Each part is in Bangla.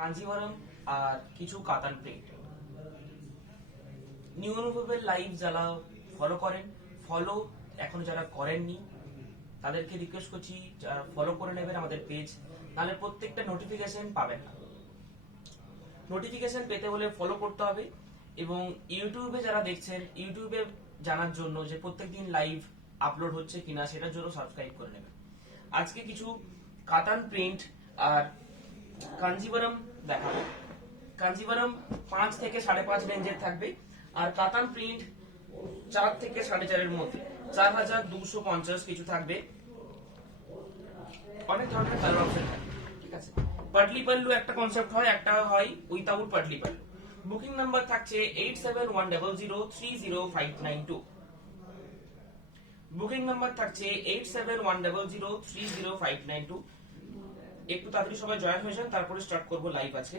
কাঞ্জিভারম আর কিছু কাতান প্রিন্ট। নিউ অনুভবের লাইভ যারা ফলো করেন, ফলো এখন যারা করেননি তাদেরকে রিকোয়েস্ট করছি যারা ফলো করে নেবেন আমাদের পেজ, নাহলে প্রত্যেকটা নোটিফিকেশন পাবেন না। নোটিফিকেশন পেতে হলে ফলো করতে হবে, এবং ইউটিউবে যারা দেখছেন ইউটিউবে জানার জন্য যে প্রত্যেকদিন লাইভ আপলোড হচ্ছে কিনা সেটার জন্য সাবস্ক্রাইব করে নেবেন। আজকে কিছু কাতান প্রিন্ট আর কাঞ্জিভারম দেখাবো। কাঞ্জিভারম 5 থেকে 5.5 রেঞ্জের থাকবে, আর কাতান প্রিন্ট 4 থেকে 4.5 মধ্যে 4250 কিছু থাকবে। অনেক ধরনের কালার অপশন থাকবে, ঠিক আছে। পাটলি পাল্লু একটা কনসেপ্ট হয়, একটা হয় without Patli pallu. Booking number থাকছে 8710030592। বুকিং নাম্বার থাকছে 8710030592। একটু তাড়াতাড়ি সবাই জয়েন হয়ে যান, তারপরে স্টার্ট করব লাইভ আছে।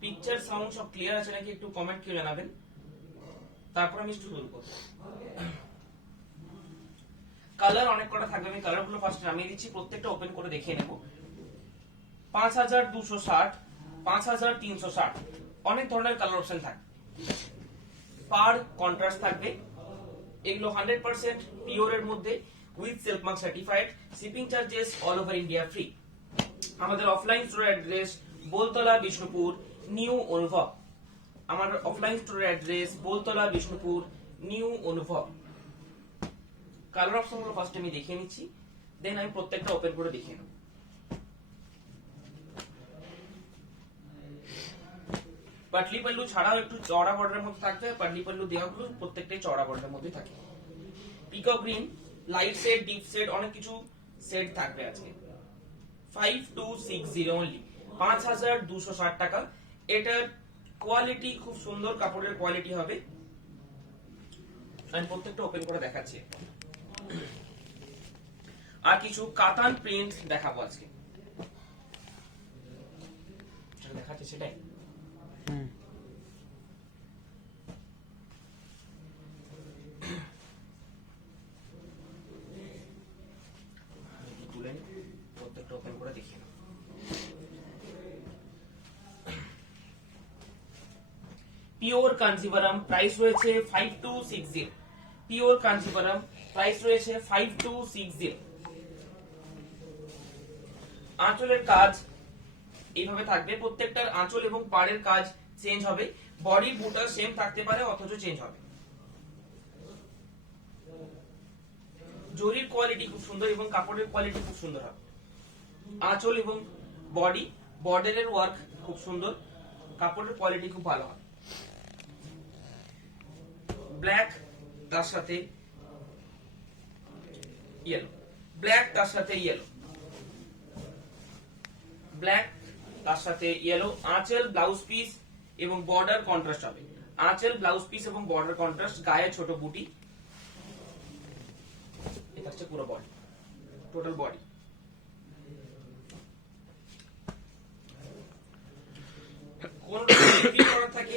পিকচার সাউন্ড সব ক্লিয়ার আছে নাকি একটু কমেন্ট করে জানাবেন, তারপর আমি শুরু করব। কালার অনেক কটা থাকবে, আমি কালারগুলো ফার্স্ট নামিয়ে দিচ্ছি, প্রত্যেকটা ওপেন করে দেখিয়ে নেব। 5260, 5360 অনেক ধরনের কালার অপশন থাকবে। পার কন্ট্রাস্ট থাকবে, এগুলো 100% পিওরের মধ্যে with self mark certified. Shipping charges all over India free. আমাদের offline store address Boltala Bishnupur new Anubhav. আমার অফলাইন স্টোরের address Boltala Bishnupur new Anubhav. Colour অপশনগুলো ফার্স্ট আমি দেখিয়ে নিচ্ছি, দেন আমি প্রত্যেকটা ওপেন করে দেখিয়ে নেব। পাটলি পাল্লু ছাড়াও একটু চওড়া বর্ডারের মধ্যে থাকবে, পাটলি পাল্লু দেওয়াগুলো প্রত্যেকটাই চওড়া বর্ডারের মধ্যে থাকে। Peacock green, light set, deep set, অনেক কিছু সেট থাকবে আজকে। 5260 অনলি, 5260 টাকা। এটার কোয়ালিটি খুব সুন্দর, কাপড়ের কোয়ালিটি হবে। আমি প্রত্যেকটা ওপেন করে দেখাচ্ছি। আর কিছু কাতান প্রিন্ট দেখাবো আজকে, দেখাচ্ছি সেটাই। তুলে প্রত্যেকটা ওপেন করে দেখিয়ে নেব। পিওর কাঞ্জিভারম প্রাইস রয়েছে 5260। পিওর কাঞ্জিভারম প্রাইস রয়েছে 5260। আঁচলের কাজ এইভাবে থাকবে, প্রত্যেকটার আঁচল এবং পাড়ের কাজ চেঞ্জ হবে। বডির বুটা সেম থাকতে পারে অথচ চেঞ্জ হবে। জরির কোয়ালিটি খুব সুন্দর এবং কাপড়ের কোয়ালিটি খুব সুন্দর হবে। আঁচল এবং বডি বর্ডারের ওয়ার্ক খুব সুন্দর, কাপড়ের কোয়ালিটি খুব ভালো হবে। ব্ল্যাক তার সাথে ইয়েলো, ব্ল্যাক তার সাথে ইয়েলো, ব্ল্যাক তার সাথে ইয়েলো। আঁচল, ব্লাউজ পিস এবং বর্ডার কন্ট্রাস্ট হবে। আঁচল, ব্লাউজ পিস এবং বর্ডার কন্ট্রাস্ট, গায়ে ছোট বুটি। এটা হচ্ছে পুরো বডি, টোটাল বডি। কোন রিপিট করার থাকে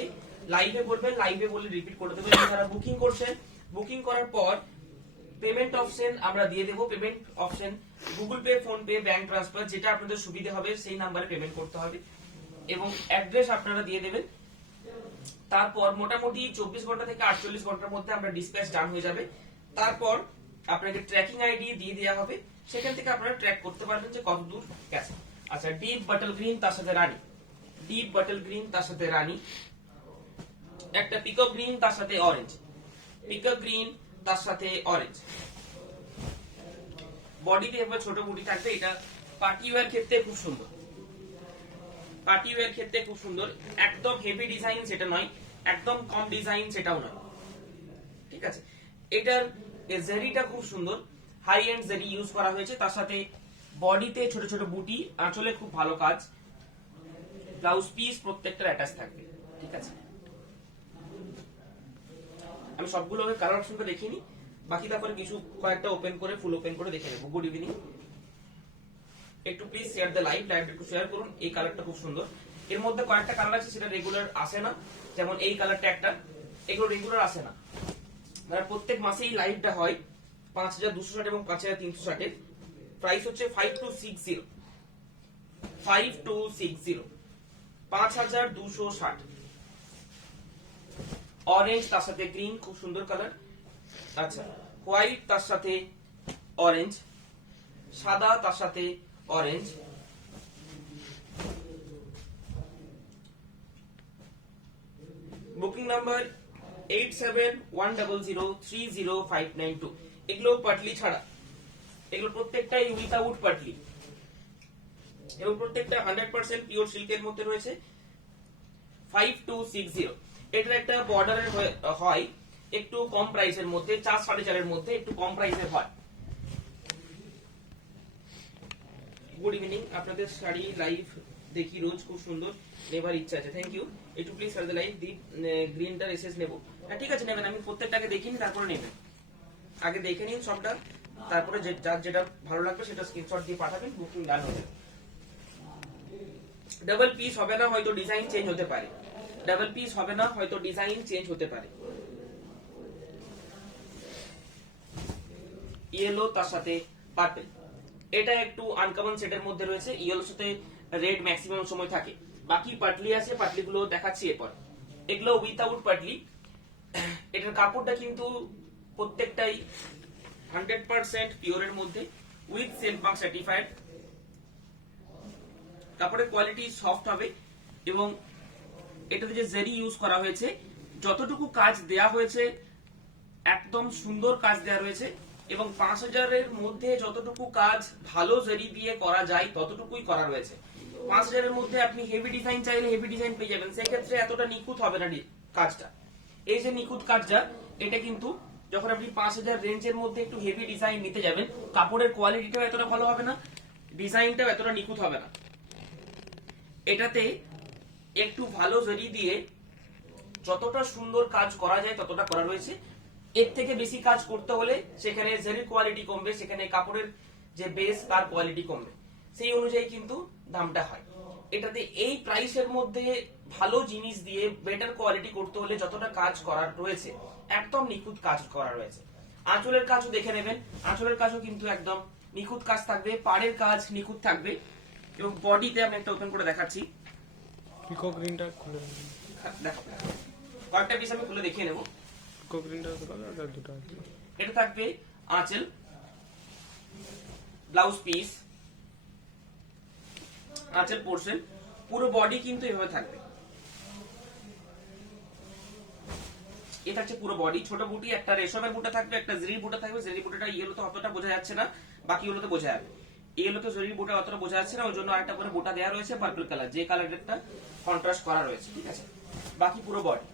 লাইভে বলবেন, লাইভে বলে রিপিট করে দেবেন। যারা বুকিং করছেন, বুকিং করার পর পেমেন্ট অপশন আমরা দিয়ে দেব। Payment option Google Pay, PhonePe, bank transfer, যেটা আপনাদের সুবিধা হবে সেই নাম্বারে পেমেন্ট করতে হবে, এবং অ্যাড্রেস আপনারা দিয়ে দেবেন। তারপর মোটামুটি 24 ঘন্টা থেকে 48 ঘন্টার মধ্যে আমরা ডিসপ্যাচ ডান হয়ে যাবে। তারপর আপনাকে ট্র্যাকিং আইডি দিয়ে দেওয়া হবে, সেখান থেকে আপনারা ট্র্যাক করতে পারবেন যে কত দূর গেছে। আচ্ছা, ডিপ বাটল গ্রিন তার সাথে রানী, ডিপ বাটল গ্রিন তার সাথে রানী। একটা পিকক গ্রিন তার সাথে অরেঞ্জ, পিকক গ্রিন তার সাথে অরেঞ্জ। বডিতে এবার ছোট বুটি থাকবে। এটা পার্টি ওয়্যার ক্ষেত্রে খুব সুন্দর, পার্টি ওয়্যার ক্ষেত্রে খুব সুন্দর। একদম হেভি ডিজাইন সেটা নয়, একদম কম ডিজাইন সেটাও নয়, ঠিক আছে। এটার জারিটা খুব সুন্দর, হাই এন্ড জারি ইউজ করা হয়েছে। তার সাথে বডিতে ছোট ছোট বুটি, আঁচলে খুব ভালো কাজ, ব্লাউজ পিস প্রত্যেকটার অ্যাটাচ থাকবে, ঠিক আছে। আমি সবগুলো কালার অপশনটা দেখিনি, বাকি তারপরে কিছু কয়েকটা ওপেন করে ফুল ওপেন করে দেখে নেব। Good evening. একটু প্লিজ শেয়ার দ্য লাইভ একটু শেয়ার করুন। এই কালারটা খুব সুন্দর। এর মধ্যে কয়েকটা কালার আছে সেটা রেগুলার আসে না, যেমন এই কালারটা একটা, এগুলো রেগুলার আসে না। মানে প্রত্যেক মাসেই লাইভটা হয় 5260 এবং 5360 এর। প্রাইস হচ্ছে 5260 5260 অরেঞ্জ তার সাথে গ্রিন, খুব সুন্দর কালার। আচ্ছা, হোয়াইট তার সাথে অরেঞ্জ, সাদা তার সাথে অরেঞ্জ, বুকিং নাম্বার 8710030592। এগুলো পাটলি ছাড়া, এগুলো প্রত্যেকটাই উইথাউট পাটলি এবং প্রত্যেকটা 100% পিওর সিল্কের মধ্যে রয়েছে। 5260 এটার একটা বর্ডারের হয় একটু কম প্রাইসের মধ্যে, 4-4.5 এর মধ্যে একটু কম প্রাইসের হয়। গুড ইভিনিং, আপনাদের শাড়ি লাইভ দেখি রোজ, খুব সুন্দর, নেবার ইচ্ছা আছে। Thank you. একটু প্লিজ শাড়ি লাইভ দি গ্রিনটা এসএস নেব। হ্যাঁ ঠিক আছে, নেবেন। আমি প্রত্যেকটাকে দেখিনি, তারপরে নেবেন। আগে দেখে নিন সবটা, তারপরে যার যেটা ভালো লাগবে সেটা স্ক্রিনশট দিয়ে পাঠাবেন, বুকিং ডান হবে। ডাবল পিস হবে না, হয়তো ডিজাইন চেঞ্জ হতে পারে। ডাবল পিস হবে না, হয়তো ডিজাইন চেঞ্জ হতে পারে। ইয়েলো তার সাথে পার্পল, এটা একটু আনকমন সেটের মধ্যে রয়েছে। ইয়েলোর সাথে রেড ম্যাক্সিমাম সময় থাকে। বাকি পাটলি আছে, পাটলিগুলো দেখাচ্ছি এরপর। এগুলো উইথাউট পাটলি। এটার কাপড়টা কিন্তু প্রত্যেকটাই 100% পিওরের মধ্যে, উইথ সেলফ মার্ক সার্টিফাইড। কাপড়ের কোয়ালিটি সফট হবে এবং এটাতে যে জেরি ইউজ করা হয়েছে, যতটুকু কাজ দেয়া হয়েছে একদম সুন্দর কাজ দেয়া রয়েছে এবং 5000 এর মধ্যে যতটুকু কাজ ভালো জেরি দিয়ে করা যায় ততটুকুই করা রয়েছে। 5000 এর মধ্যে আপনি হেভি ডিজাইন চাইলে হেভি ডিজাইন পেয়ে যাবেন, সেক্ষেত্রে এতটা নিখুঁত হবে না কাজটা। এই যে নিখুঁত কাজটা, এটা কিন্তু যখন আপনি 5000 রেঞ্জের মধ্যে একটু হেভি ডিজাইন নিতে যাবেন, কাপড়ের কোয়ালিটিটাও এতটা ভালো হবে না, ডিজাইনটাও এতটা নিখুঁত হবে না। এটাতে একটু ভালো জরি দিয়ে যতটা সুন্দর কাজ করা যায় ততটা করা রয়েছে। এর থেকে বেশি কাজ করতে হলে সেখানে জরির কোয়ালিটি কমবে, সেখানে কাপড়ের যে বেস তার কোয়ালিটি কমবে, সেই অনুযায়ী কিন্তু দামটা হয়। এটাতে এই প্রাইসের মধ্যে ভালো জিনিস দিয়ে বেটার কোয়ালিটি করতে হলে যতটা কাজ করার রয়েছে একদম নিখুঁত কাজ করা রয়েছে। আঁচলের কাজও দেখে নেবেন, আঁচলের কাজও কিন্তু একদম নিখুঁত কাজ থাকবে, পাড়ের কাজ নিখুঁত থাকবে এবং বডিতে আমি একটা ওপেন করে দেখাচ্ছি। পিকক গ্রিনটা খুলে দেখো, কয়েকটা পিস আমি খুলে দেখিয়ে নেব। পিকক গ্রিনটা আর দুটো আছে। এটা থাকবে আঁচল, ব্লাউজ পিস, আঁচল পোর্শন, পুরো বডি কিন্তু এভাবে থাকবে। এটা হচ্ছে পুরো বডি। ছোট বুটি, একটা রেশমের বুটা থাকবে, একটা জরির বুটা থাকবে। জরির বুটাটা ইয়েলোতে অতটা বোঝা যাচ্ছে না, বাকি ইয়েলোতে বোঝা যাবে। ইয়েলোতে জরির বুটা অতটা বোঝা যাচ্ছে না, ওই জন্য আরেকটা করে বুটা দেওয়া রয়েছে পার্পল কালার, যে কালারটা কন্ট্রাস্ট করা রয়েছে। ঠিক আছে, বাকি পুরো বডি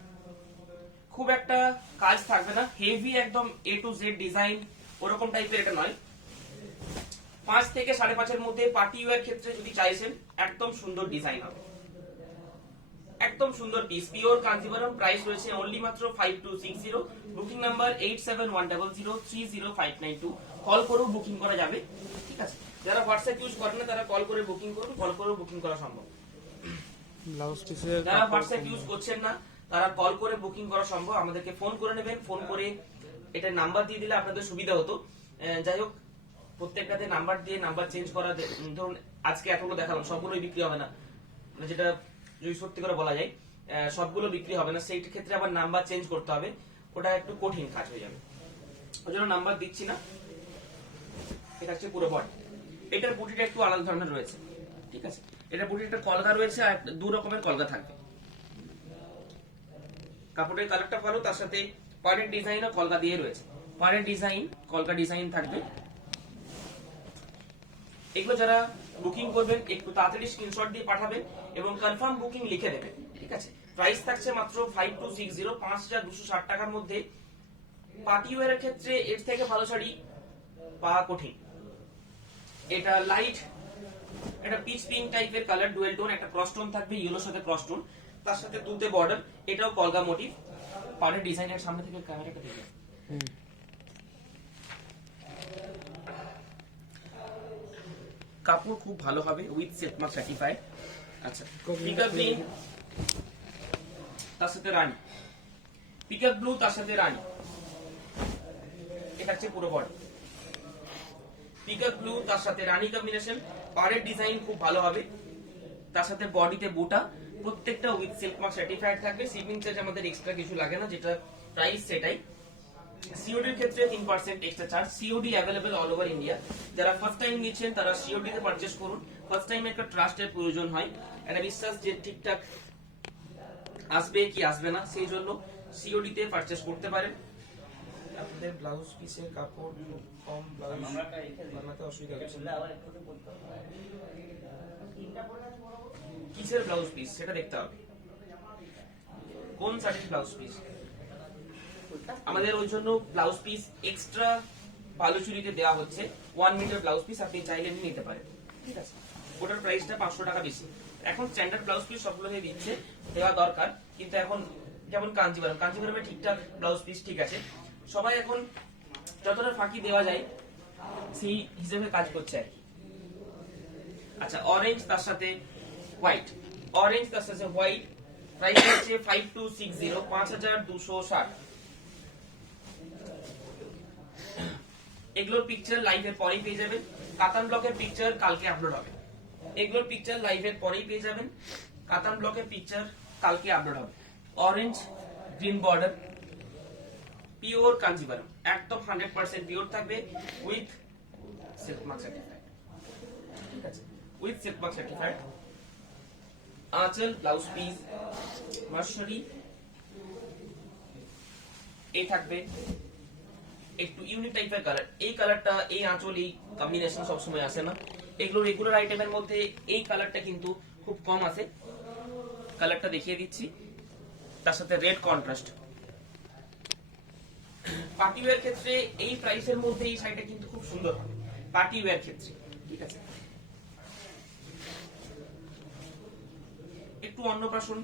খুব একটা কাজ থাকবে না, হেভি একদম A to Z ডিজাইন ওরকম টাইপের এটা নয়। 5 থেকে 5.5 এর মধ্যে পার্টি ওয়্যার ক্ষেত্রে যদি চাইছেন একদম সুন্দর ডিজাইন হবে, একদম সুন্দর পিস, পিওর কাঞ্জিভারম। প্রাইস রয়েছে অনলি মাত্র 5260। Booking number 8710030592। কল করেও বুকিং করা যাবে। ঠিক আছে, যারা হোয়াটসঅ্যাপ ইউজ করেন না তারা কল করে বুকিং করুন, কল করেও বুকিং করা সম্ভব। ব্লাউজ পিসের যারা হোয়াটসঅ্যাপ ইউজ করছেন না তারা কল করে বুকিং করা সম্ভব। আমাদেরকে ফোন করে নেবেন, ফোন করে এটা নাম্বার দিয়ে দিলে আপনাদের সুবিধা হতো। যাই হোক, প্রত্যেকটাতে নাম্বার দিয়ে নাম্বার চেঞ্জ করা, ধরুন আজকে এতগুলো দেখালাম, সবগুলোই বিক্রি হবে না, যেটা যদি সত্যি করে বলা যায় সবগুলো বিক্রি হবে না, সেই ক্ষেত্রে আবার নাম্বার চেঞ্জ করতে হবে, ওটা একটু কঠিন কাজ হয়ে যাবে, ওই জন্য নাম্বার দিচ্ছি না। এটা হচ্ছে পুরো বডি। এটার বুটিটা একটু আলাদা ধরনের রয়েছে। ঠিক আছে, এটা বুটির একটা কলগা রয়েছে আর দু রকমের কলগা থাকবে। কাপড়ের কালারটা ভালো, তার সাথে পাড়ের ডিজাইনও কলগা দিয়ে রয়েছে। পাড়ের ডিজাইন, কলগা ডিজাইন থাকবে। এগুলো যারা বুকিং করবেন একটু তাড়াতাড়ি স্ক্রিনশট দিয়ে পাঠাবেন এবং কনফার্ম বুকিং লিখে দেবেন। ঠিক আছে, প্রাইস থাকছে মাত্র 5260, 5260 টাকার মধ্যে। পার্টি ওয়্যারের ক্ষেত্রে এর থেকে ভালো শাড়ি পাওয়া কঠিন। এটা লাইট, এটা পিচ পিঙ্ক টাইপের কালার, ডুয়েল টোন, একটা ক্রস টোন থাকবে, ইয়েলোর সাথে ক্রস টোন, তার সাথে তুতে বর্ডার। এটাও কলগা মোটিভ। পাড়ের ডিজাইনের সামনে থেকে ক্যামেরাটা দেখবে। কাপড় খুব ভালো হবে উইথ সিল্ক মার্ক সার্টিফাইড। আচ্ছা, পিকক গ্রিন তার সাথে রানী, পিকক ব্লু তার সাথে রানী, এটা হচ্ছে পুরো বডি। পিকক ব্লু তার সাথে রানী কম্বিনেশন, পাড়ের ডিজাইন খুব ভালো হবে, তার সাথে বডিতে বুটা, প্রত্যেকটা উইথ সিল্ক মার্ক সার্টিফাইড থাকবে। শিপিং চার্জ আমাদের এক্সট্রা কিছু লাগে না, যেটা প্রাইস সেটাই। সিওডি এর ক্ষেত্রে 3% extra charge. COD available all over India. যারা ফার্স্ট টাইম নিচ্ছেন তারা সিওডি তে পারচেজ করুন। ফার্স্ট টাইম একটা ট্রাস্টের প্রয়োজন হয়, একটা বিশ্বাস যে ঠিকঠাক আসবে কি আসবে না, সেই জন্য সিওডি তে পারচেজ করতে পারেন। আপনাদের ব্লাউজ পিসের কাপড় খুব কম, ব্লাউজ বানাতে অসুবিধা হচ্ছে। কিসের ব্লাউজ পিস সেটা দেখতে হবে, কোন শাড়ির ব্লাউজ পিস। আমাদের ওই জন্য ব্লাউজ পিস এক্সট্রা বালুচুরিতে দেওয়া হচ্ছে, 1 মিটার ব্লাউজ পিস আপনি চাইলে নিতে পারেন, ঠিক আছে। ওটার প্রাইসটা 500 টাকা বেশি। এখন স্ট্যান্ডার্ড ব্লাউজ পিস সবগুলোকে দিচ্ছে, দেওয়া দরকার, কিন্তু এখন যেমন কাঞ্জিভারমে ঠিকঠাক ব্লাউজ পিস ঠিক আছে, সবাই এখন যতটা ফাঁকি দেওয়া যায় সেই হিসেবে কাজ করছে আর কি। আচ্ছা, অরেঞ্জ তার সাথে হোয়াইট, অরেঞ্জ তার সাথে হোয়াইট, প্রাইস হচ্ছে 5260, 5260। এগুলোর পিকচার লাইভের পরেই পেয়ে যাবেন। কাতান ব্লকের পিকচার কালকে আপলোড হবে। এগুলোর পিকচার লাইভের পরেই পেয়ে যাবেন। কাতান ব্লকের পিকচার কালকে আপলোড হবে। Orange green border, pure Kanjivaram, একদম 100% পিওর থাকবে উইথ সিল্ক মার্ক সার্টিফাইড, ঠিক আছে, উইথ সিল্ক মার্ক সার্টিফাইড। আঁচল ব্লাউজ পিস মার্শারি এই থাকবে, একটু ইউনিক টাইপের কালার। এই কালারটা, এই আঁচল, এই কম্বিনেশন সবসময় আসে না। এগুলো রেগুলার আইটেমের মধ্যে এই কালারটা কিন্তু খুব কম আসে। কালারটা দেখিয়ে দিচ্ছি, তার সাথে রেড কন্ট্রাস্ট। পার্টি ওয়্যার ক্ষেত্রে এই প্রাইসের মধ্যে এই শাড়িটা কিন্তু খুব সুন্দর হবে পার্টি ওয়্যার ক্ষেত্রে, ঠিক আছে। একটু অন্নপ্রাশন,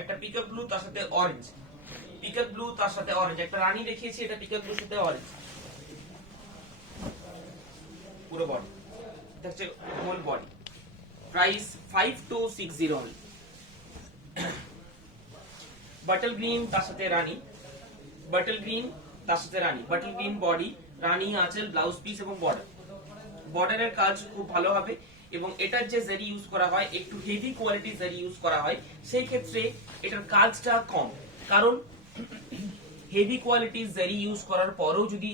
একটা পিকক ব্লু তার সাথে অরেঞ্জ, পিকক ব্লু তার সাথে অরেঞ্জ, একটা রানী দেখিয়েছি, এটা পিকক ব্লুর সাথে অরেঞ্জ, পুরো বডি, এটা হচ্ছে whole body. Price 5260। Bottle green তার সাথে রানী, বাটল গ্রিন তার সাথে রানী, বাটল গ্রিন বডি, রানী আঁচল, ব্লাউজ পিস এবং বর্ডার। বর্ডারের কাজ খুব ভালো হবে এবং এটার যে জারি ইউজ করা হয় একটু হেভি কোয়ালিটি জারি ইউজ করা হয়, সেই ক্ষেত্রে এটার কাজটা কম। কারণ হেভি কোয়ালিটি জারি ইউজ করার পরেও যদি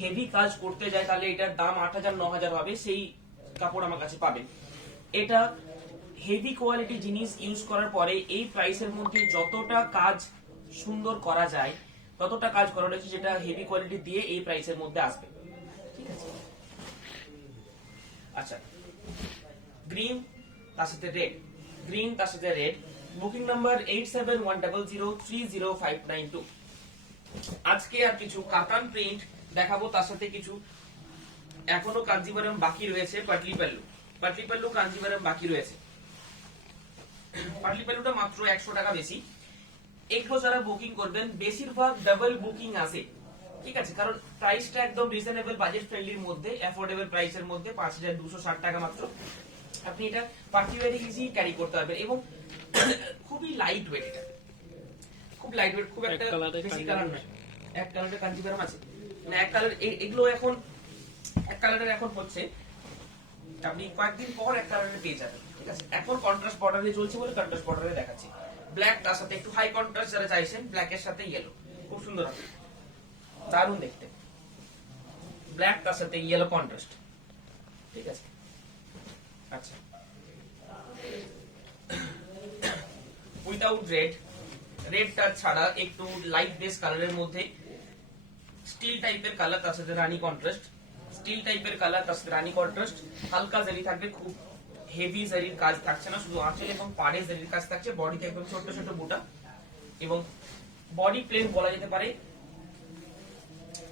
হেভি কাজ করতে যায় তাহলে এটার দাম 8000 9000 হবে, সেই কাপড় আমার কাছে পাবেন। এটা হেভি কোয়ালিটি জিনিস ইউজ করার পরে এই প্রাইসের মধ্যে যতটা কাজ সুন্দর করা যায় ততটা কাজ করা হয়েছে, যেটা হেভি কোয়ালিটি দিয়ে এই প্রাইসের মধ্যে আসবে, ঠিক আছে। আচ্ছা, গ্রিন তার সাথে রেড, গ্রিন তার সাথে রেড। Booking number 8710030592। আজকে আর কিছু কাতান প্রিন্ট দেখাবো, তার সাথে কিছু এখনো কাঞ্জিভারম বাকি রয়েছে, পাটলি পাল্লু কাঞ্জিভারম বাকি রয়েছে। পাটলি পাল্লুটা মাত্র 100 টাকা বেশি। এগুলো যারা বুকিং করবেন বেশিরভাগ ডাবল বুকিং আসে, ঠিক আছে, কারণ প্রাইসটা একদম রিজনেবল, বাজেট ফ্রেন্ডলির মধ্যে, অ্যাফোর্ডেবল প্রাইসের মধ্যে, 5260 টাকা মাত্র। আপনি এটা পার্টি ওয়্যারে ইজি ক্যারি করতে পারবেন এবং খুবই লাইট ওয়েট, এটা খুব লাইট ওয়েট, খুব একটা বেশি কালার নয়। এক কালারের কাঞ্জিভারম আছে, মানে এক কালার, এগুলো এখন এক কালারের এখন হচ্ছে, আপনি কয়েকদিন পর এক কালারের পেয়ে যাবেন, ঠিক আছে। এখন কন্ট্রাস্ট বর্ডারে চলছে বলে কন্ট্রাস্ট বর্ডারে দেখাচ্ছি। ব্ল্যাক তার সাথে একটু হাই কন্ট্রাস্ট যারা চাইছেন, ব্ল্যাকের সাথে ইয়েলো, খুব সুন্দর হবে, দারুণ দেখতে। ব্ল্যাক তার সাথে ইয়েলো কন্ট্রাস্ট, ঠিক আছে। আচ্ছা, উইদাউট রেড, রেডটা ছাড়া একটু লাইট বেস কালারের মধ্যে স্টিল টাইপের কালার, তার সাথে রানী কন্ট্রাস্ট, স্টিল টাইপের কালার তার সাথে রানী কন্ট্রাস্ট। হালকা জারি থাকবে, খুব হেভি জারির কাজ থাকছে না, শুধু আঁচল এবং পাড়ে জারির কাজ থাকছে। বডিতে একদম ছোট ছোট বুটা এবং বডি প্লেন বলা যেতে পারে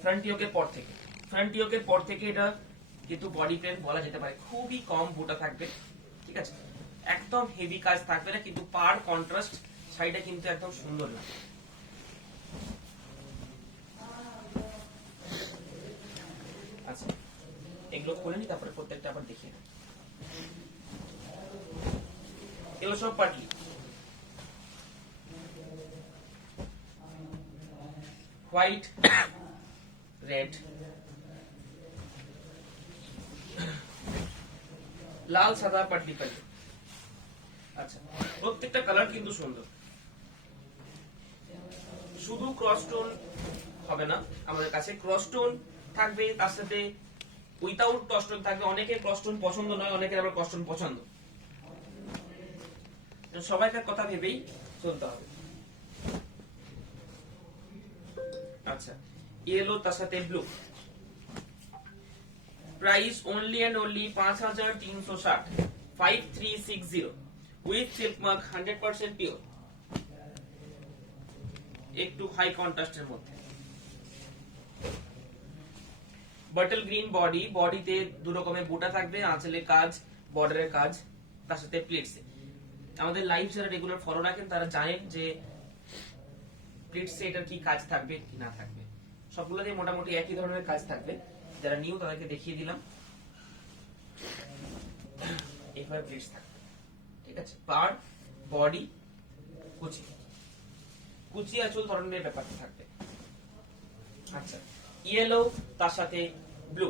ফ্রন্ট ইয়োকের পর থেকে, ফ্রন্ট ইয়োকের পর থেকে এটা কিন্তু বডি প্লেন বলা যেতে পারে। খুবই কম বুটা থাকবে, ঠিক আছে, একদম হেভি কাজ থাকবে না, কিন্তু পাড় কন্ট্রাস্ট শাড়িটা কিন্তু একদম সুন্দর লাগে। এগুলো খুলে নি, তারপরে প্রত্যেকটা আবার দেখিয়ে দেব। এগুলো সব পাটলি, হোয়াইট, রেড, লাল, সাদা, পাটলি পাটলি। আচ্ছা, প্রত্যেকটা কালার কিন্তু সুন্দর। শুধু ক্রস টোন হবে না, আমাদের কাছে ক্রস টোন থাকবে, তার সাথে উইথাউট ক্রস টোন থাকবে। অনেকের ক্রস টোন পছন্দ নয়, অনেকের আবার ক্রস টোন পছন্দ। সবাইকার কথা ভেবেই চলতে হবে। আচ্ছা, ইয়েলো তার সাথে blue, price only and only 5360, 5360 with silk mark, 100% pure, একটু হাই কন্ট্রাস্টের মধ্যে। বাটল গ্রিন বডি, বডিতে দু রকমের বুটা থাকবে, আঁচলে কাজ, বর্ডারের কাজ, তার সাথে প্লিটসে। আমাদের লাইভ যারা রেগুলার ফলো রাখেন তারা জানেন যে প্লিটসে এটার কি কাজ থাকবে কি না থাকবে। সবগুলোতে মোটামুটি একই ধরনের কাজ থাকবে। যারা নিউ তাদেরকে দেখিয়ে দিলাম, এইভাবে প্লিটস থাকবে। ঠিক আছে, পার, বডি, কুচি, কুচি আঁচল ধরনের ব্যাপারটা থাকবে। আচ্ছা, ইয়েলো তার সাথে ব্লু,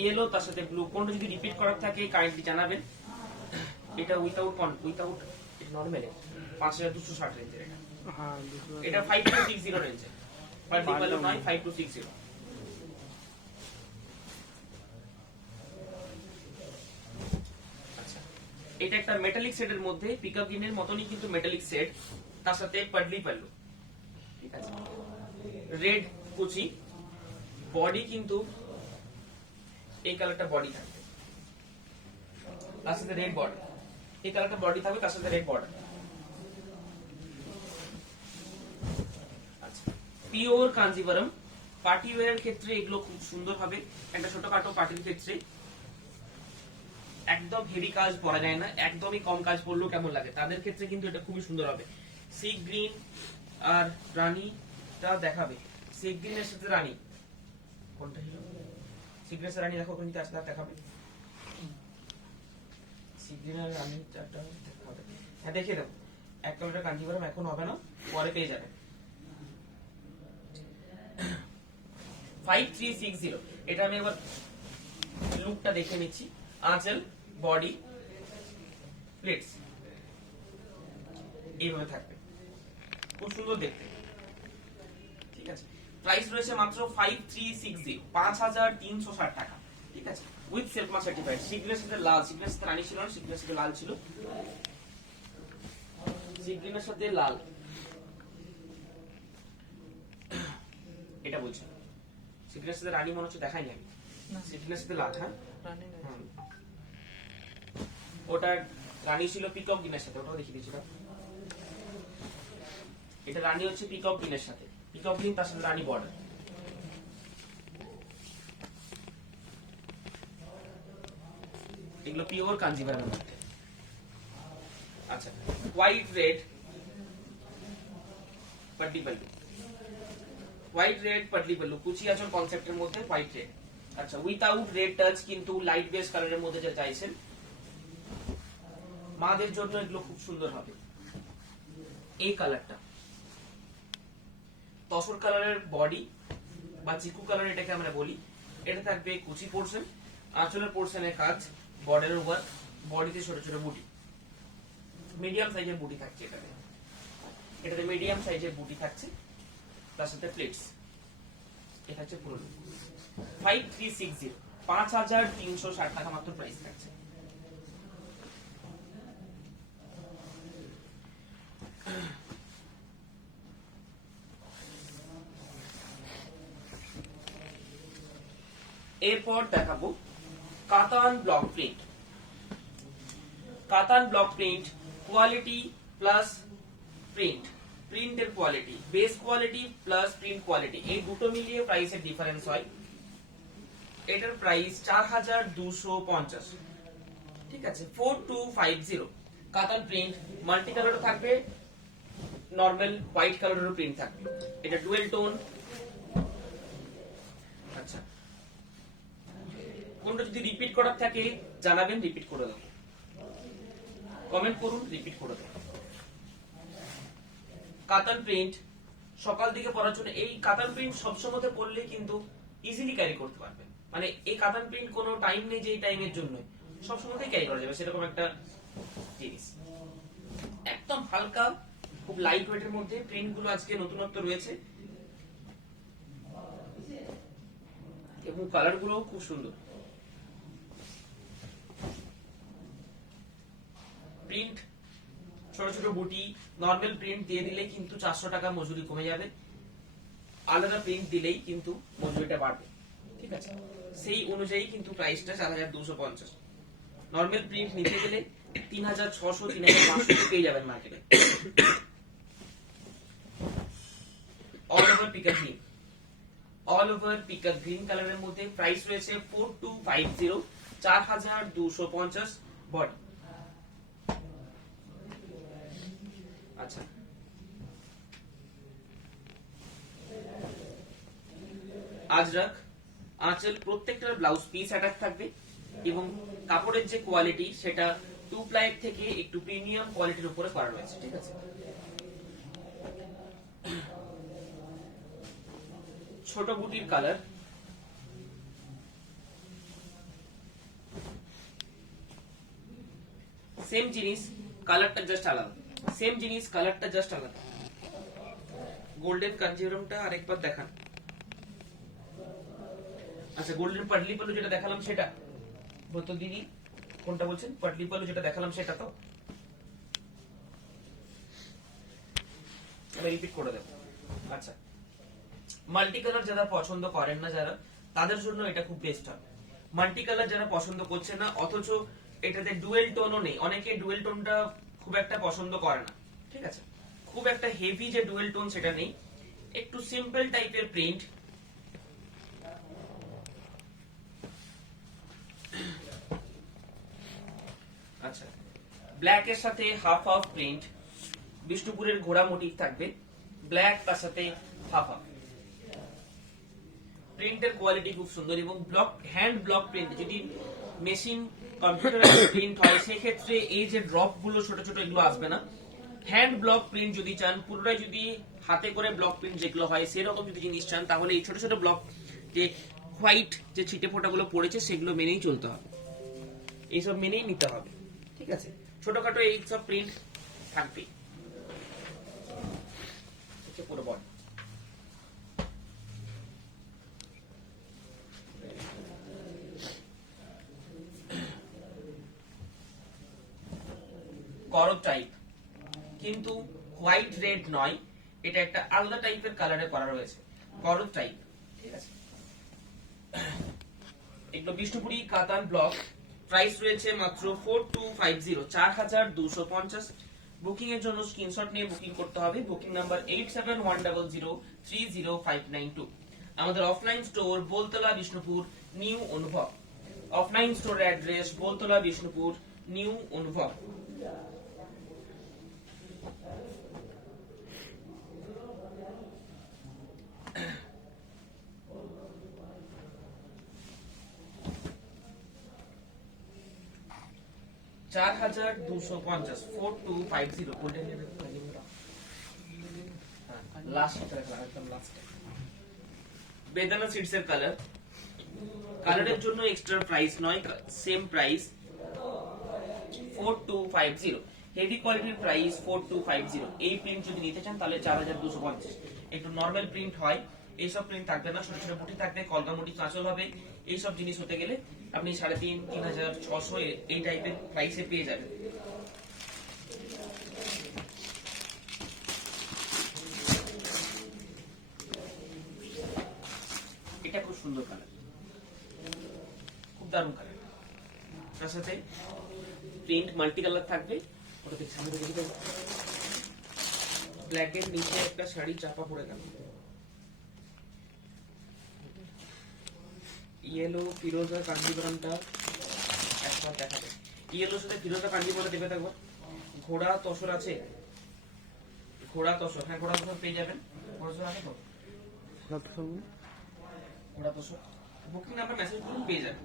ইয়েলো তার সাথে ব্লু, কোনটা যদি রিপিট করার থাকে কাইন্ডলি জানাবেন। এটা উইথাউট নরমাল 5260 রেঞ্জের, হ্যাঁ দুটো এটা 5260 রেঞ্জে, পার্টিকুলার নয়, 5260। আচ্ছা, এটা একটা মেটালিক সেটের মধ্যে, পিকআপ গ্রিনের মতনই কিন্তু মেটালিক সেট, তার সাথে পাডলি পাল্লু। ঠিক আছে, রেড কুচি, বডি কিন্তু এই কালারটা বডি থাকবে, তার সাথে রেড বর্ডার। এই কালারটা বডি থাকবে, তার সাথে রেড বর্ডার। আচ্ছা, পিওর কাঞ্জিভারম, পার্টি ওয়্যারের ক্ষেত্রে এগুলো খুব সুন্দর হবে। একটা ছোটখাটো পার্টির ক্ষেত্রে একদম হেভি কাজ পরা যায় না, একদমই কম কাজ পরলেও কেমন লাগে, তাদের ক্ষেত্রে কিন্তু এটা খুবই সুন্দর হবে। সি গ্রিন আর রানীটা দেখাবে, সি গ্রিনের সাথে রানী, কোনটা ছিল সি গ্রিনের সাথে রানী? দেখো কোনটা আসলে দেখাবে, সি গ্রিন আর রানী চারটা দেখাবে। হ্যাঁ, দেখিয়ে দেবো। এক কালারটা কাঞ্জিভারম এখন হবে না, পরে পেয়ে যাবে। 5360, এটা আমি এবার লুকটা দেখে নিচ্ছি। আঁচল, বডি, প্লেটস এইভাবে থাকবে, খুব সুন্দর দেখতে। ঠিক আছে, প্রাইস রয়েছে মাত্র 5360, 5360 টাকা। ঠিক আছে, উইথ সেলফ মার্ক সার্টিফাইড। সিগ্রের সাথে লাল, সিগ্রের সাথে রানী ছিল না, সিগ্রের সাথে লাল ছিল, সিগ্রিনের সাথে লাল, এটা বলছি। সিগ্রের সাথে রানী মনে হচ্ছে দেখাইনি আমি, সিগ্রের সাথে লাল। হ্যাঁ, ওটা রানী ছিল পিকক গ্রিনের সাথে, ওটাও দেখিয়ে দিয়েছিলাম। এটা রানী হচ্ছে পিকক গ্রিনের সাথে, পিকক গ্রিন তার সাথে রানী বর্ডার। এগুলো পিওর কাঞ্জিভারমের মধ্যে। আচ্ছা, হোয়াইট রেড পাডলি পাল্লু, হোয়াইট রেড পাডলি পাল্লু, কুচি আঁচল কনসেপ্টের মধ্যে হোয়াইট রেড। আচ্ছা, উইথাউট রেড টাচ, কিন্তু লাইট বেস কালারের মধ্যে যা চাইছেন, মাদের জন্য এগুলো খুব সুন্দর হবে। এই কালারটা তসর কালারের বডি বা চিকু কালার এটাকে আমরা বলি। এটা থাকবে কুচি পোর্শন, আঁচলের পোর্শনের কাজ, বর্ডারের ওয়ার্ক, বডিতে ছোট ছোট বুটি, মিডিয়াম সাইজের বুটি থাকছে। এটাতে মিডিয়াম সাইজের বুটি থাকছে, তার সাথে প্লেটস। এটা হচ্ছে পুরো 5360, 5360 টাকা মাত্র প্রাইস থাকছে। এরপর দেখাবো কাতান ব্লক প্রিন্ট। কাতান block print, quality plus print, প্রিন্টের quality, base quality plus print quality, এই দুটো মিলিয়ে প্রাইসের ডিফারেন্স হয়। এটার প্রাইস 4250। ঠিক আছে, 4250। কাতান প্রিন্ট, মাল্টি কালারও থাকবে, নরমাল হোয়াইট কালারেরও প্রিন্ট থাকবে। এটা ডুয়েল টোন। আচ্ছা, কোনটা যদি রিপিট করার থাকে জানাবেন, রিপিট করে দেবো, কমেন্ট করুন, রিপিট করে দেবো। কাতান প্রিন্ট সকাল দিকে পড়ার জন্য, এই কাতান প্রিন্ট সবসময় পড়লে কিন্তু ইজিলি ক্যারি করতে পারবেন। মানে এই কাতান প্রিন্ট কোনো টাইম নেই যে এই টাইমের জন্য, সবসময় ক্যারি করা যাবে সেরকম একটা জিনিস। একদম হালকা, খুব লাইট ওয়েটের মধ্যে প্রিন্ট গুলো আজকে নতুনত্ব রয়েছে এবং কালার গুলো খুব সুন্দর। প্রিন্ট ছোট ছোট বুটি, নর্মাল প্রিন্ট দিয়ে দিলে কিন্তু 400 টাকা মজুরি কমে যাবে, আলাদা প্রিন্ট দিলেই কিন্তু মজুরিটা বাড়বে, ঠিক আছে? সেই অনুযায়ী কিন্তু প্রাইসটা 4250। নর্মাল প্রিন্ট নিতে গেলে 3600 3500 পেয়ে যাবেন মার্কেটে। All over peacock green, all over peacock green কালারের মধ্যে প্রাইস রয়েছে 4250, 4250 বডি। আচ্ছা, আজরাক আঁচল, প্রত্যেকটার ব্লাউজ পিস অ্যাটাচ থাকবে এবং কাপড়ের যে কোয়ালিটি সেটা 2 প্লাইয়ের থেকে একটু প্রিমিয়াম কোয়ালিটির উপরে করা রয়েছে, ঠিক আছে? ছোট বুটির কালার, সেম জিনিস কালারটা জাস্ট আলাদা, সেম জিনিস কালারটা জাস্ট আলাদা। গোল্ডেন কাঞ্জিভরমটা আরেকবার দেখান। আচ্ছা, গোল্ডেন পাটলি পলো যেটা দেখালাম সেটা ব্রত দিদি, কোনটা বলছেন? পাটলি পলো যেটা দেখালাম সেটা তো আমি রিপিট করে দেব। আচ্ছা, মাল্টি কালার যারা পছন্দ করেন না যারা, তাদের জন্য এটা খুব বেস্ট হবে। মাল্টি কালার যারা পছন্দ করছে না, অথচ এটাতে ডুয়েল টোনও নেই, অনেকে ডুয়েল টোনটা খুব একটা পছন্দ করে না, ঠিক আছে? খুব একটা হেভি যে ডুয়েল টোন সেটা নেই, একটু সিম্পল টাইপের প্রিন্ট। আচ্ছা, ব্ল্যাক এর সাথে হাফ হাফ প্রিন্ট, বিষ্ণুপুরের ঘোড়া মোটিভ থাকবে, ব্ল্যাক তার সাথে হাফ হাফ। প্রিন্টের কোয়ালিটি খুব সুন্দর এবং ব্লক, হ্যান্ড ব্লক প্রিন্ট। যদি মেশিন কম্পিউটার প্রিন্ট হয় সেক্ষেত্রে এই যে ড্রপ গুলো ছোট ছোট এগুলো আসবে না। হ্যান্ড ব্লক প্রিন্ট যদি চান, পুরোটাই যদি হাতে করে ব্লক প্রিন্ট যেগুলো হয় সেরকম যদি জিনিস চান, তাহলে এই ছোট ছোট ব্লক যে হোয়াইট যে ছিটে ফোটাগুলো পড়েছে সেগুলো মেনেই চলতে হবে, এইসব মেনেই নিতে হবে, ঠিক আছে? ছোটখাটো এই সব প্রিন্ট থাকবে পুরো বডি। করব টাইপ, কিন্তু হোয়াইট রেড নয়, এটা একটা আলাদা টাইপের কালারে করা রয়েছে, করব টাইপ, ঠিক আছে? এগুলো বিষ্ণুপুরি কাতান ব্লক, প্রাইস রয়েছে মাত্র 4250, 4250। বুকিং এর জন্য স্ক্রিনশট নিয়ে বুকিং করতে হবে। Booking number 8710030592। আমাদের offline store Boltala Bishnupur new অনুভব। অফলাইন স্টোরের অ্যাড্রেস বোলতলা বিষ্ণুপুর নিউ অনুভব। চার 4250, 4250 গোল্ডেন লাস্ট একদম লাস্ট। বেদানা সিডস এর কালার, কালারের জন্য এক্সট্রা প্রাইস নয়, সেম প্রাইস 4250। হেভি কোয়ালিটির প্রাইস 4250। এই প্রিন্ট যদি নিতে চান তাহলে 4250। একটু নরমাল প্রিন্ট হয়, এইসব প্রিন্ট থাকবে না, ছোট ছোট মুঠি থাকবে, কলকা মুঠি কাঁচল হবে। এইসব জিনিস হতে গেলে আপনি 3500-3600 এই টাইপের প্রাইসে পেয়ে যাবেন। এটা খুব সুন্দর কালার, খুব দারুণ কালার। তার সাথে প্রিন্ট মাল্টি কালার থাকবে। ওটা দেখি সামনে দেখি তো, ব্ল্যাক এর নিচে একটা শাড়ি চাপা পড়ে গেল, ইয়েলো ফিরোজা কাঞ্জিবরমটা একবার দেখাবে। ইয়েলোর সাথে ফিরোজা কাঞ্জিবরমটা দেবে থাকবো। ঘোড়া তসর আছে, ঘোড়া তসর, হ্যাঁ ঘোড়া তসর পেয়ে যাবেন। ঘোড়া তসর আছে তো, ঘোড়া তসর বুকিং নাম্বার মেসেজ করুন, পেয়ে যাবেন।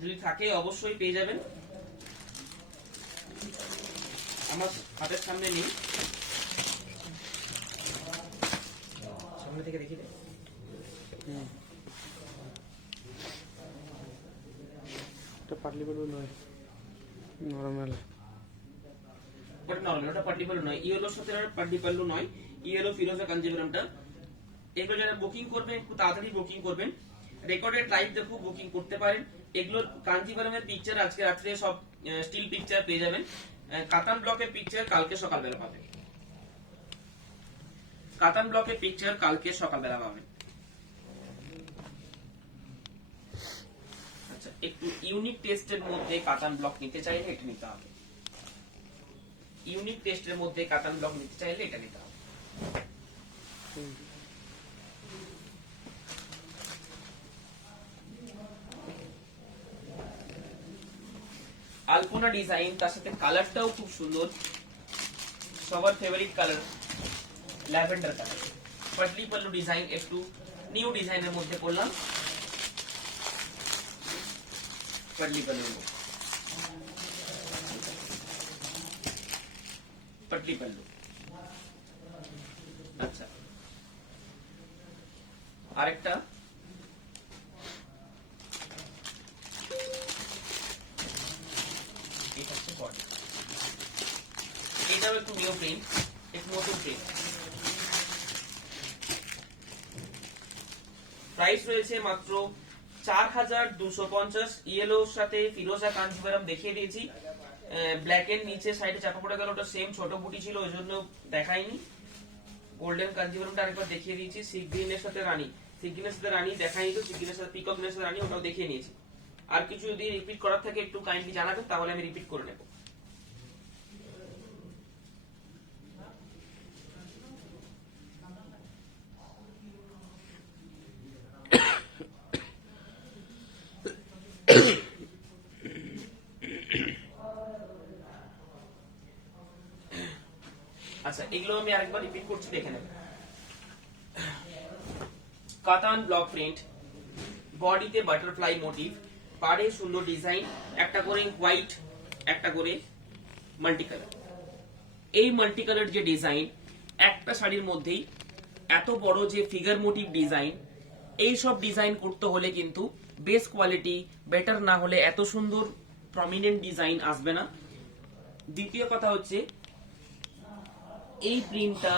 যদি থাকে অবশ্যই পেয়ে যাবেন, আমার হাতের সামনে নেই, সামনে থেকে দেখি এটা পাটলি বেলু নয়, নরমাল। ওটা নরমাল, ওটা পাটলি পাল্লু নয়, ইয়েলো সাথে পাটলি পাল্লু নয়, ইয়েলো ফিরোজা কাঞ্জিভরমটা। এগুলো যারা বুকিং করবেন একটু তাড়াতাড়ি বুকিং করবেন, রেকর্ডেড লাইভ দেখো বুকিং করতে পারেন। এগুলো কাঞ্জিভরমের পিকচার আজকে রাত্রে সব স্টিল পিকচার পেয়ে যাবেন, কাতান ব্লকের পিকচার কালকে সকালবেলা পাবেন, কাতান ব্লকের পিকচার কালকে সকালবেলা পাবেন। আচ্ছা, একটু ইউনিক টেস্টের মধ্যে কাতান ব্লক নিতে চাইলে এটা নিতে হবে, ইউনিক টেস্টের মধ্যে কাতান ব্লক নিতে চাইলে এটা নিতে হবে। আলপনা ডিজাইন, তার সাথে কালারটাও খুব সুন্দর, সবার favourite colour lavender colour. Patli pallu design একটু নিউ ডিজাইনের মধ্যে করলাম, পাটলি পাল্লু, পাটলি পাল্লু। আচ্ছা, আরেকটা এটাও একটু নিউ প্রিন্ট, একটু নতুন প্রিন্ট। প্রাইস রয়েছে মাত্র 4250। ইয়েলোর সাথে ফিরোজা কাঞ্জিভরম দেখিয়ে দিয়েছি, ব্ল্যাক এর নিচে সাইডে চাপা পড়ে গেল, ওটা সেম ছোট বুটি ছিল ওই জন্য দেখাইনি। গোল্ডেন কাঞ্জিভরমটা আরেকবার দেখিয়ে দিয়েছি, সি গ্রিনের সাথে রানী, সি গ্রিনের সাথে রানী দেখাইনি তো, সি গ্রিনের সাথে পিকক গ্রিনের সাথে রানী ওটাও দেখিয়ে নিয়েছি। আর কিছু যদি রিপিট করার থাকে একটু কাইন্ডলি জানাবেন, তাহলে আমি রিপিট করে নেব। আচ্ছা, এগুলো আমি আরেকবার রিপিট করছি, দেখে নেবেন। কাতান ব্লক প্রিন্ট, বডিতে বাটারফ্লাই মোটিভ, পাড়ে সুন্দর ডিজাইন, একটা করে হোয়াইট, একটা করে মাল্টি কালার। এই মাল্টি কালার যে ডিজাইন, একটা শাড়ির মধ্যেই এত বড় যে ফিগার মোটিভ ডিজাইন, এই সব ডিজাইন করতে হলে কিন্তু বেস কোয়ালিটি বেটার না হলে এত সুন্দর প্রমিনেন্ট ডিজাইন আসবে না। দ্বিতীয় কথা হচ্ছে এই প্রিন্টটা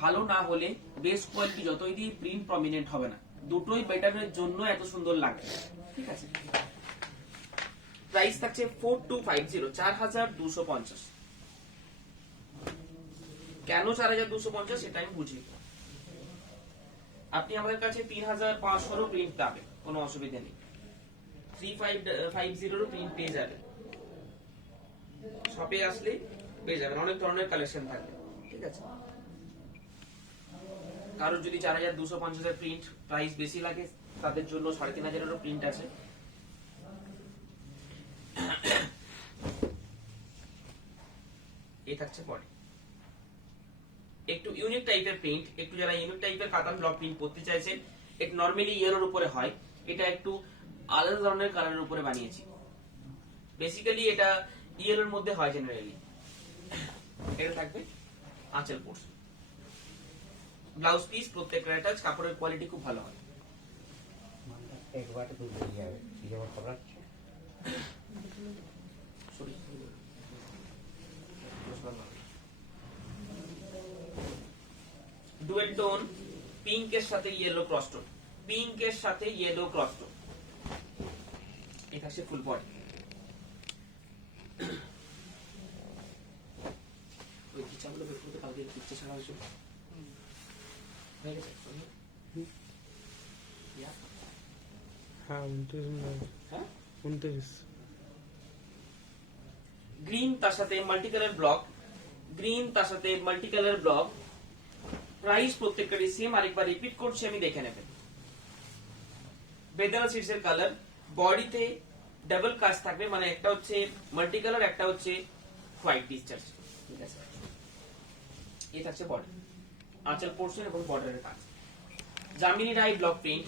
ভালো না হলে বেস কোয়ালিটি যতই দিয়ে প্রিন্ট প্রমিনেন্ট হবে না, দুটোই বেটারের জন্য এত সুন্দর লাগবে, ঠিক আছে। প্রাইস থাকছে 4250, 4250। কেন 4250 সেটা আমি বুঝি, আপনি আমাদের কাছে 3500 প্রিন্ট পাবেন, কোনো অসুবিধা নেই, 3550 প্রিন্ট পেয়ে যাবেন, শপে আসলে পেয়ে যাবেন, অনেক ধরনের কালেকশন থাকবে, ঠিক আছে। কারোর যদি 4250 প্রিন্ট প্রাইস বেশি লাগে তাদের জন্য 3500 প্রিন্ট আছে। এই থাকছে বডি, একটু ইউনিক টাইপের প্রিন্ট, একটু যারা ইউনিক টাইপের কাতান ব্লক প্রিন্ট করতে চাইছেন, এটা নরমালি ইয়েলোর উপরে হয়, এটা একটু আলাদা ধরনের কালারের উপরে বানিয়েছি। বেসিক্যালি এটা ইয়েলোর মধ্যে হয় জেনারেলি। এটা থাকবে আঁচল পোর্শন, ব্লাউজ পিস প্রত্যেকটা অ্যাটাচ, কাপড়ের কোয়ালিটি খুব ভালো হয়। ডুয়েল টোন, পিঙ্কের সাথে ইয়েলো ক্রস টোন, পিঙ্কের সাথে ইয়েলো ক্রস টোন। এটা হচ্ছে ফুল বডি। ওই কিচাগুলো বের করতে কালকে পিকচার ছাড়া হয়েছিল, হয়ে গেছে? হ্যাঁ 29, হ্যাঁ 29। গ্রিন তার সাথে মাল্টি কালার ব্লক, গ্রিন তার সাথে মাল্টি কালার ব্লক। প্রাইস প্রত্যেকটারই সেম, আরেকবার রিপিট করছি আমি, দেখে নেবেন। বেদানা সিডসের কালার, বডিতে ডাবল কাজ থাকবে, মানে একটা হচ্ছে মাল্টি কালার, একটা হচ্ছে হোয়াইট ডিসচার্জ, ঠিক আছে। এই থাকছে বডি, আঁচল পোর্শন এবং বর্ডারের কাজ। জামিনী রায় ব্লক প্রিন্ট,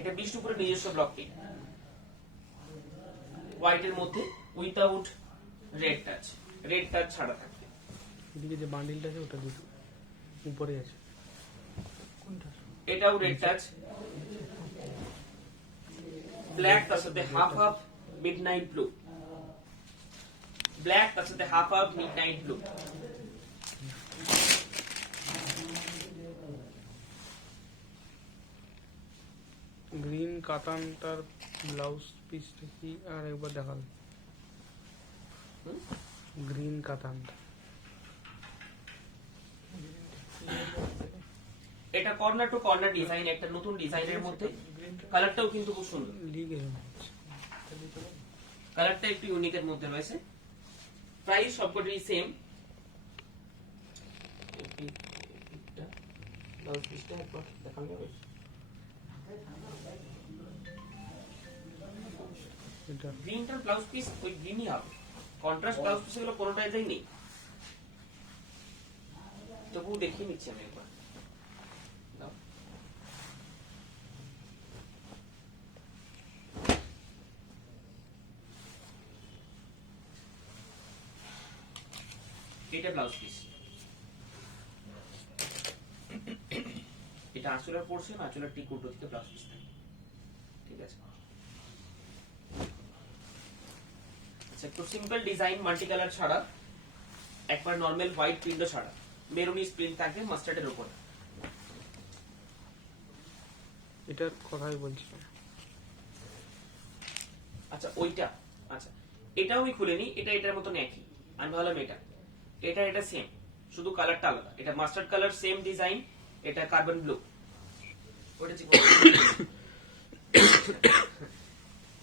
এটা বিষ্ণুপুরের নিজস্ব ব্লক প্রিন্ট, হোয়াইট এর মধ্যে উইথাউট রেড টাচ ছাড়া থাকবে। এদিকে যে বান্ডিলটা আছে ওটা দুটো উপরে আছে, এটাও রেড টাচ, ব্ল্যাক তার সাথে হাফ মিডনাইট ব্লু, ব্ল্যাক তার সাথে হাফ মিডনাইট ব্লু। গ্রিন কাতানটার ব্লাউজ পিসটা কি আর একবার দেখাবে? গ্রিন কাতানটা এটা কর্নার টু কর্নার ডিজাইন, একটা নতুন ডিজাইনের মধ্যে। কালারটাও কিন্তু খুব সুন্দর, লিগে কালারটা একটু ইউনিকের মধ্যে রয়েছে। প্রাইস সবকটি সেম। এটা গ্রিনটার ব্লাউজ পিস ওই গ্রিনই হবে, কন্ট্রাস্ট ব্লাউজ পিস এগুলো কোনোটাই নেই। তবুও দেখিয়ে নিচ্ছি আমি একবার। দাও। এটা ব্লাউজ পিস, এটা আঁচলের পোর্শন, আঁচলের ঠিক উল্টো দিকে ব্লাউজ পিস থাকে। ঠিক আছে, আচ্ছা একটু সিম্পল ডিজাইন, মাল্টি কালার ছাড়া, একবার নরমাল হোয়াইট প্রিন্টও ছাড়া, মেরুনিস প্রিন্ট থাকবে মাস্টার্ডের উপর। এটার কথাই বলছি। আচ্ছা ওইটা, আচ্ছা এটাও আমি খুলে নি, এটা এটার মতন একই। আমি ভাবলাম এটা সেম, শুধু কালারটা আলাদা। এটা মাস্টার্ড কালার, সেম ডিজাইন, এটা কার্বন ব্লু। ওটা ঠিক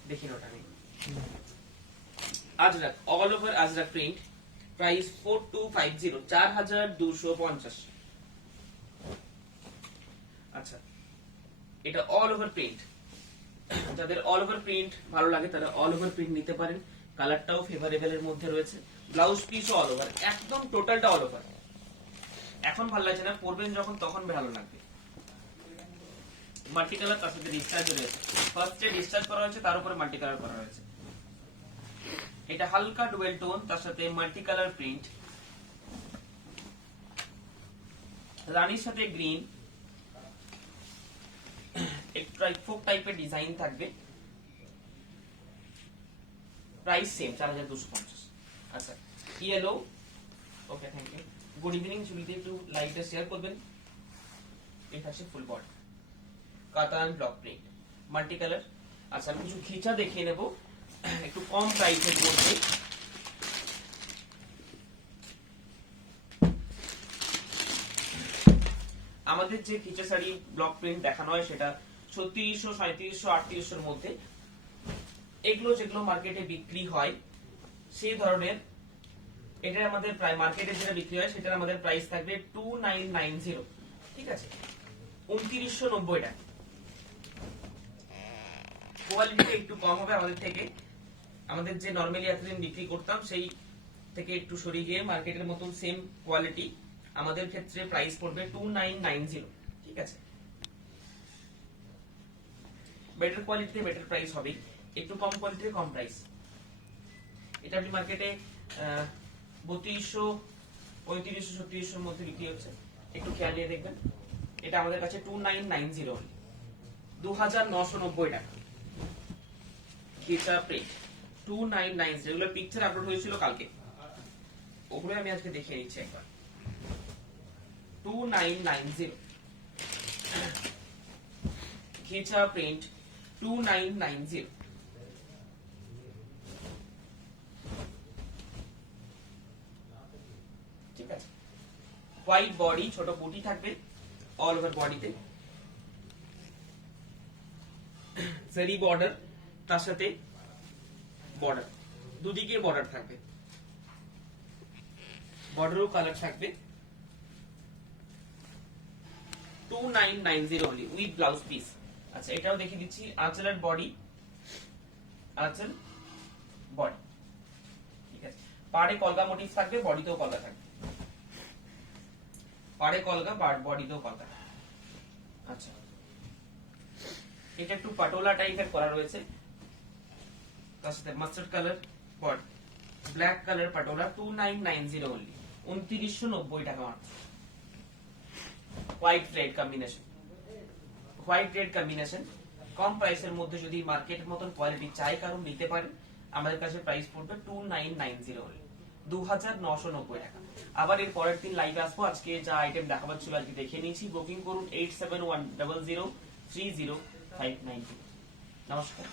দেখি ওটা নেই। Ajrak, all over Ajrak print, price 4250, 4250। আচ্ছা এটা অল ওভার প্রিন্ট, যাদের অল ওভার প্রিন্ট ভালো লাগে তারা অল ওভার প্রিন্ট নিতে পারেন। কালারটাও ফেভারেবল এর মধ্যে রয়েছে, ব্লাউজ পিসও অল ওভার, একদম টোটালটা অল ওভার। এখন ভালো লাগছে না, পরবেন যখন তখন ভালো লাগবে। মাল্টি কালার তার সাথে ডিসচার্জ রয়েছে, ফার্স্টে ডিসচার্জ করা হয়েছে, তার উপরে মাল্টি কালার করা হয়েছে। এটা হালকা ডুয়েল টোন, তার সাথে মাল্টি কালার প্রিন্ট, রানীর সাথে গ্রিন, একটু ফোক টাইপের ডিজাইন থাকবে। Price same 4250। আচ্ছা yellow, okay thank you. Good evening, চুলিতে একটু লাইটটা শেয়ার করবেন। এটা হচ্ছে ফুল বডি কাতান ব্লক প্রিন্ট, মাল্টি কালার। আচ্ছা আমি কিছু খিচা দেখিয়ে নেব, একটু কম প্রাইসের মধ্যে। আমাদের যে খিচা শাড়ি ব্লক প্রিন্ট দেখানো হয় সেটা 3600, 3700, 3800 মধ্যে। এগুলো যেগুলো মার্কেটে বিক্রি হয় সেই ধরনের, এটা আমাদের প্রায় মার্কেটে যেটা বিক্রি হয় সেটার আমাদের প্রাইস থাকবে 2990। ঠিক আছে, 2990 টাকা। কোয়ালিটি একটু কম হবে আমাদের থেকে, আমাদের যে নরমালি এতদিন বিক্রি করতাম সেই থেকে একটু সরিয়ে গিয়ে মার্কেটের মতন সেম কোয়ালিটি আমাদের ক্ষেত্রে প্রাইস পড়বে 2990। ঠিক আছে, বেটার কোয়ালিটিতে বেটার প্রাইস হবে, একটু কম কোয়ালিটিতে কম প্রাইস। এটা আপনি মার্কেটে 3200, 3500, 3600 মধ্যে বিক্রি হচ্ছে, একটু খেয়াল নিয়ে দেখবেন। এটা আমাদের কাছে 2990, 2990 টাকা। খিচা প্রিন্ট 2990, এগুলো পিকচার আপলোড হয়েছিল কালকে, ওগুলো আমি আজকে দেখিয়ে নিচ্ছি একবার। 2990 খিচা প্রিন্ট, 2990। ঠিক আছে, হোয়াইট বডি, ছোট বুটি থাকবে অল ওভার বডিতে, জেরি বর্ডার, তার সাথে বর্ডার, দুদিকে বর্ডার থাকবে, বর্ডারও কালার থাকবে। 2990 only উইথ ব্লাউজ পিস। আচ্ছা এটাও দেখিয়ে দিচ্ছি, আঁচলের বডি, আঁচল বডি। ঠিক আছে, পাড়ে কলগা মোটিভ থাকবে, বডিতেও কলগা থাকবে, পাড়ে কলগা, বডিতেও কলগা। আচ্ছা এটা একটু পাটোলা টাইপের করা রয়েছে, তার সাথে mustard colour both black colour patola 2990 only, 2990 টাকা মাত্র। White red combination, white red combination কম প্রাইসের মধ্যে যদি মার্কেটের মতন কোয়ালিটি চাই কারণ নিতে পারেন, আমাদের কাছে প্রাইস পড়বে 2990 অনলি, 2990 টাকা। আবার এর পরের দিন লাইভে আসবো। আজকে যা আইটেম দেখাবার ছিল আজকে দেখে নিয়েছি। বুকিং করুন 8710030592। নমস্কার।